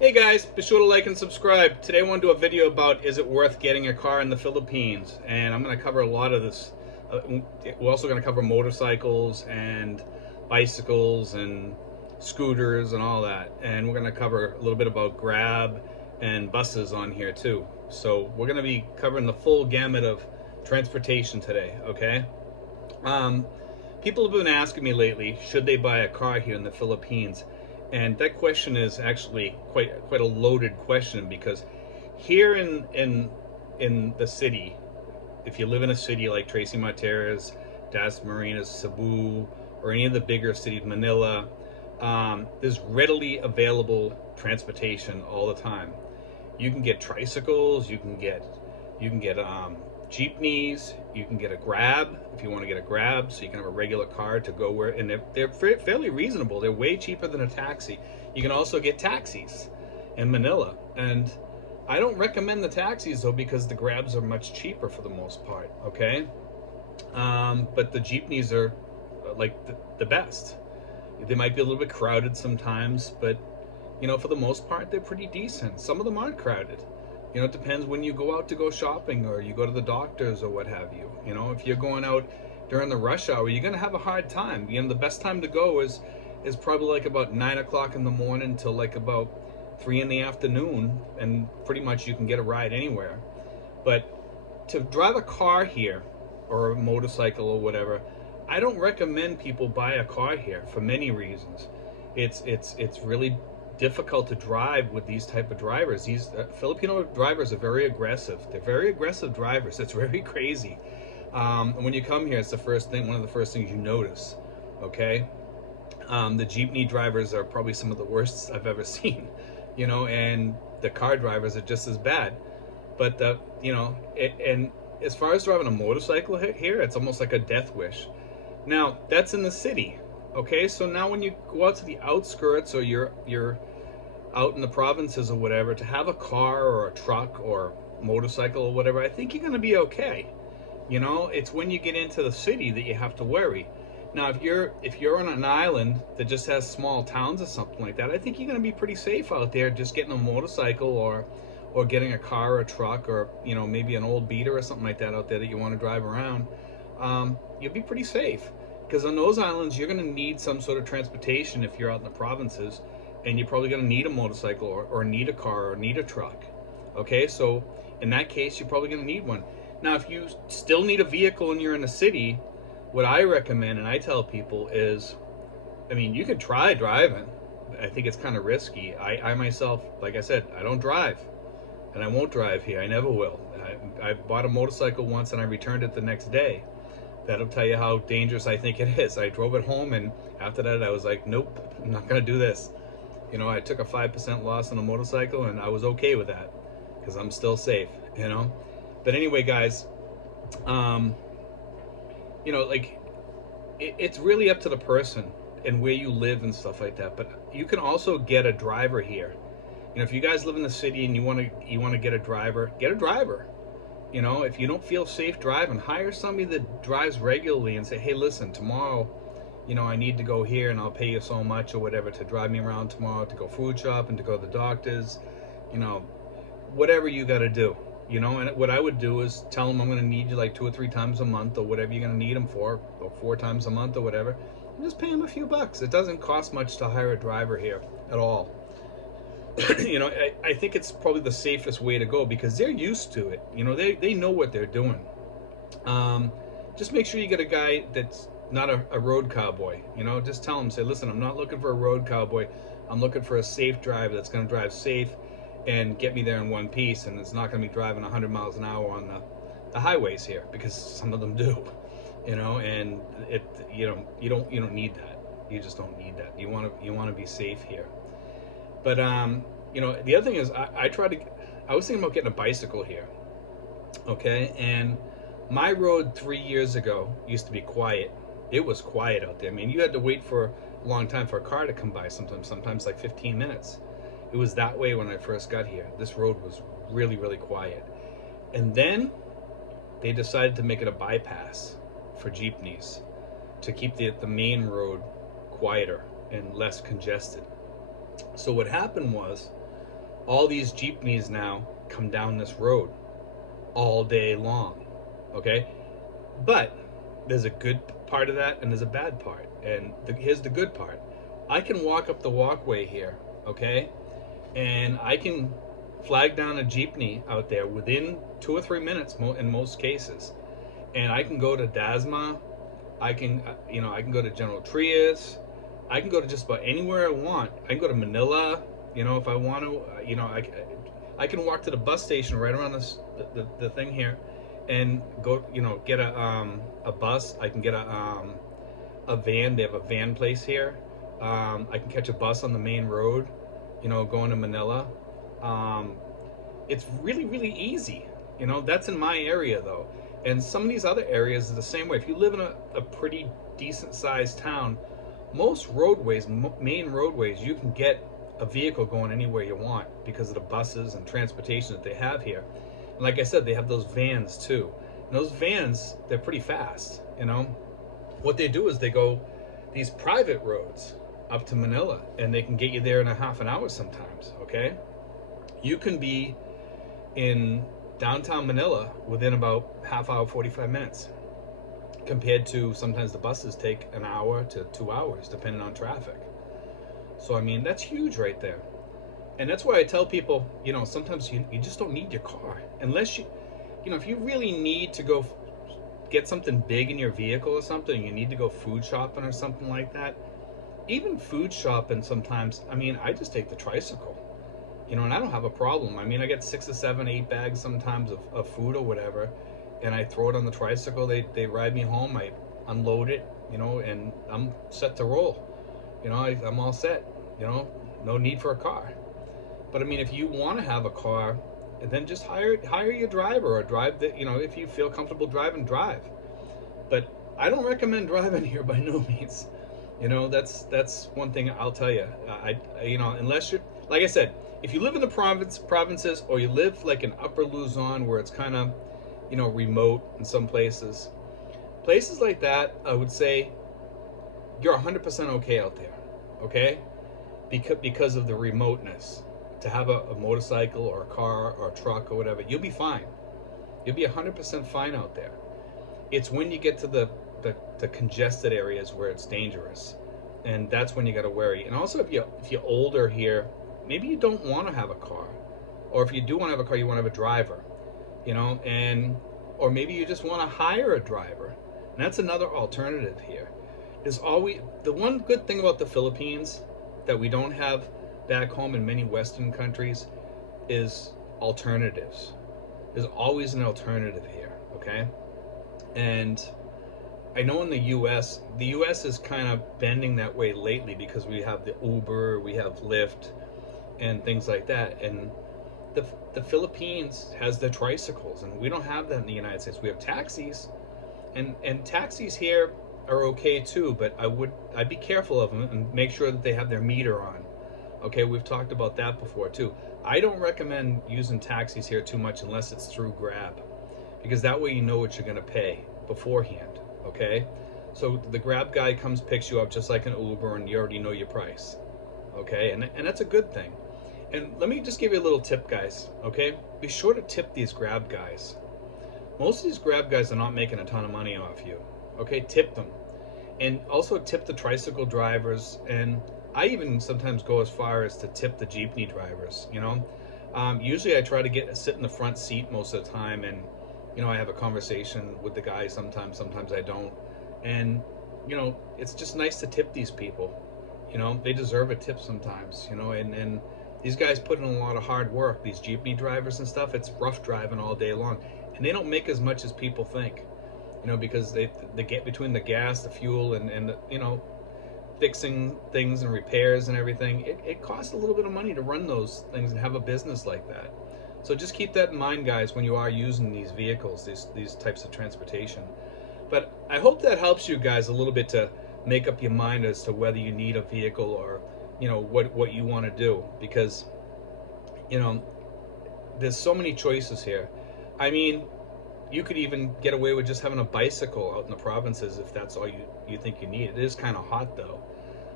Hey guys, be sure to like and subscribe. Today I want to do a video about is it worth getting a car in the Philippines, and I'm going to cover a lot of this. We're also going to cover motorcycles and bicycles and scooters and all that, and we're going to cover a little bit about Grab and buses on here too. So we're going to be covering the full gamut of transportation today, okay? Um, People have been asking me lately, should they buy a car here in the Philippines? And that question is actually quite a loaded question because here in the city, if you live in a city like Tracy Martirez, Das Marinas, Cebu, or any of the bigger cities, Manila, there's readily available transportation all the time. You can get tricycles, you can get jeepneys, you can get a Grab if you want to get a Grab, so you can have a regular car to go where, and they're fairly reasonable. They're way cheaper than a taxi. You can also get taxis in Manila, and I don't recommend the taxis though because the Grabs are much cheaper for the most part. Okay, but the jeepneys are like the best. They might be a little bit crowded sometimes, but for the most part, they're pretty decent. Some of them aren't crowded. It depends when you go out to go shopping or you go to the doctors or what have you. If you're going out during the rush hour, you're gonna have a hard time. The best time to go is probably like about 9 o'clock in the morning till like about 3 in the afternoon, and pretty much you can get a ride anywhere. But to drive a car here or a motorcycle or whatever, I don't recommend people buy a car here for many reasons. It's really difficult to drive with these type of drivers. These Filipino drivers are very aggressive. They're very aggressive drivers. It's very crazy. And when you come here, it's one of the first things you notice. Okay, the jeepney drivers are probably some of the worst I've ever seen. And the car drivers are just as bad. But and as far as driving a motorcycle here, it's almost like a death wish. Now that's in the city. Okay, so now when you go out to the outskirts or you're out in the provinces or whatever, to have a car or a truck or motorcycle or whatever, I think you're going to be okay. It's when you get into the city that you have to worry. Now, if you're on an island that just has small towns or something like that, I think you're going to be pretty safe out there, just getting a motorcycle or getting a car or a truck or maybe an old beater or something like that out there that you want to drive around. You'll be pretty safe. Because on those islands, you're going to need some sort of transportation if you're out in the provinces, and you're probably going to need a motorcycle or need a car or need a truck. Okay, so in that case, you're probably going to need one. Now, if you still need a vehicle and you're in a city, what I recommend and I tell people is, you can try driving. I think it's kind of risky. I myself, like I said, I don't drive, and I won't drive here. I never will. I bought a motorcycle once and I returned it the next day. That'll tell you how dangerous I think it is. I drove it home, and after that I was like, nope, I'm not going to do this. I took a 5% loss on a motorcycle, and I was okay with that because I'm still safe. But anyway, guys, it's really up to the person and where you live and stuff like that. But you can also get a driver here. If you guys live in the city and you want to get a driver, get a driver. If you don't feel safe driving, hire somebody that drives regularly and say, hey, listen, tomorrow, I need to go here and I'll pay you so much or whatever to drive me around tomorrow, to go food shopping, to go to the doctors, whatever you got to do. And what I would do is tell them I'm going to need you like 2 or 3 times a month or whatever you're going to need them for, or 4 times a month or whatever. And just pay them a few bucks. It doesn't cost much to hire a driver here at all. I think it's probably the safest way to go because they're used to it. They know what they're doing. Just make sure you get a guy that's not a road cowboy. Just tell him, say, listen, I'm not looking for a road cowboy. I'm looking for a safe driver that's going to drive safe and get me there in one piece, and it's not going to be driving 100 miles an hour on the highways here, because some of them do. And you don't need that. You just don't need that. You want to be safe here. But the other thing is, I was thinking about getting a bicycle here. Okay, and my road 3 years ago used to be quiet. It was quiet out there. You had to wait for a long time for a car to come by. Sometimes like 15 minutes. It was that way when I first got here. This road was really, really quiet. And then they decided to make it a bypass for jeepneys to keep the main road quieter and less congested. So what happened was, all these jeepneys now come down this road all day long, okay? But there's a good part of that and there's a bad part. And here's the good part. I can walk up the walkway here, okay? And I can flag down a jeepney out there within 2 or 3 minutes in most cases. And I can go to Dasma, I can go to General Trias, I can go to just about anywhere I want. I can go to Manila, if I want to, I can walk to the bus station right around the thing here and go, get a bus. I can get a van. They have a van place here. I can catch a bus on the main road, going to Manila. It's really, really easy. That's in my area though. And some of these other areas are the same way. If you live in a pretty decent sized town, most roadways, main roadways, you can get a vehicle going anywhere you want because of the buses and transportation that they have here. And like I said, they have those vans too. And those vans, they're pretty fast, What they do is they go these private roads up to Manila and they can get you there in a half an hour sometimes, okay? You can be in downtown Manila within about half hour, 45 minutes, compared to sometimes the buses take an hour to 2 hours, depending on traffic. So, I mean, that's huge right there. And that's why I tell people, sometimes you just don't need your car. Unless if you really need to go get something big in your vehicle or something, you need to go food shopping or something like that. Even food shopping sometimes, I just take the tricycle. And I don't have a problem. I get 6 or 7, 8 bags sometimes of food or whatever, and I throw it on the tricycle. They ride me home. I unload it, and I'm set to roll. I'm all set. No need for a car. But if you want to have a car, then just hire your driver or drive if you feel comfortable driving, drive. But I don't recommend driving here by no means. That's one thing I'll tell you. Unless you're, like I said, if you live in the provinces, or you live like in Upper Luzon where it's kind of, remote in some places like that, I would say you're 100% okay out there, okay? Because of the remoteness. To have a motorcycle or a car or a truck or whatever, you'll be fine. You'll be 100% fine out there. It's when you get to the congested areas where it's dangerous, and that's when you got to worry. And also, if you're older here, maybe you don't want to have a car, or if you do want to have a car, you want to have a driver, or maybe you just want to hire a driver. And that's another alternative here. There's always the one good thing about the Philippines that we don't have back home in many Western countries is alternatives. There's always an alternative here, okay? And I know in the U.S. is kind of bending that way lately because we have the Uber, we have Lyft, and things like that. And the Philippines has the tricycles, and we don't have that in the United States. We have taxis, and taxis here are okay too, but I'd be careful of them and make sure that they have their meter on. Okay, we've talked about that before too. I don't recommend using taxis here too much unless it's through Grab, because that way you know what you're going to pay beforehand, okay? So the Grab guy comes, picks you up just like an Uber, and you already know your price, okay? And that's a good thing. And let me just give you a little tip, guys, okay? Be sure to tip these Grab guys. Most of these Grab guys are not making a ton of money off you, okay? Tip them. And also tip the tricycle drivers, and I even sometimes go as far as to tip the jeepney drivers, Usually I try to sit in the front seat most of the time, and, I have a conversation with the guy sometimes I don't. And, it's just nice to tip these people. They deserve a tip sometimes, and these guys put in a lot of hard work, these jeepney drivers and stuff. It's rough driving all day long, and they don't make as much as people think, because they get between the gas, the fuel, and fixing things and repairs and everything. It costs a little bit of money to run those things and have a business like that. So just keep that in mind, guys, when you are using these vehicles, these types of transportation. But I hope that helps you guys a little bit to make up your mind as to whether you need a vehicle or what you want to do, because there's so many choices here. You could even get away with just having a bicycle out in the provinces if that's all you think you need. It is kind of hot though,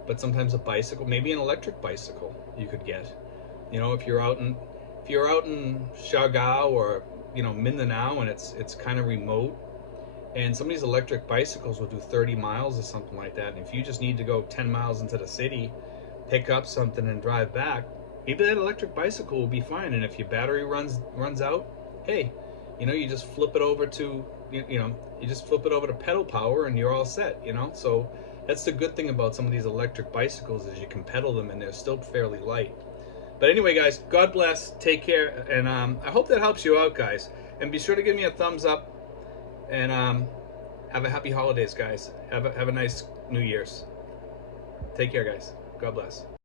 but sometimes a bicycle, maybe an electric bicycle you could get, You know, if you're out in Siargao or, you know, Mindanao, and it's kind of remote, and some of these electric bicycles will do 30 miles or something like that. And if you just need to go 10 miles into the city, pick up something and drive back, maybe that electric bicycle will be fine. And if your battery runs out, hey, you know, you just flip it over to you just flip it over to pedal power and you're all set, you know. So that's the good thing about some of these electric bicycles, is you can pedal them and they're still fairly light. But anyway, guys, God bless, take care, and I hope that helps you out, guys. And be sure to give me a thumbs up, and have a happy holidays, guys. Have a nice New Year's. Take care, guys. God bless.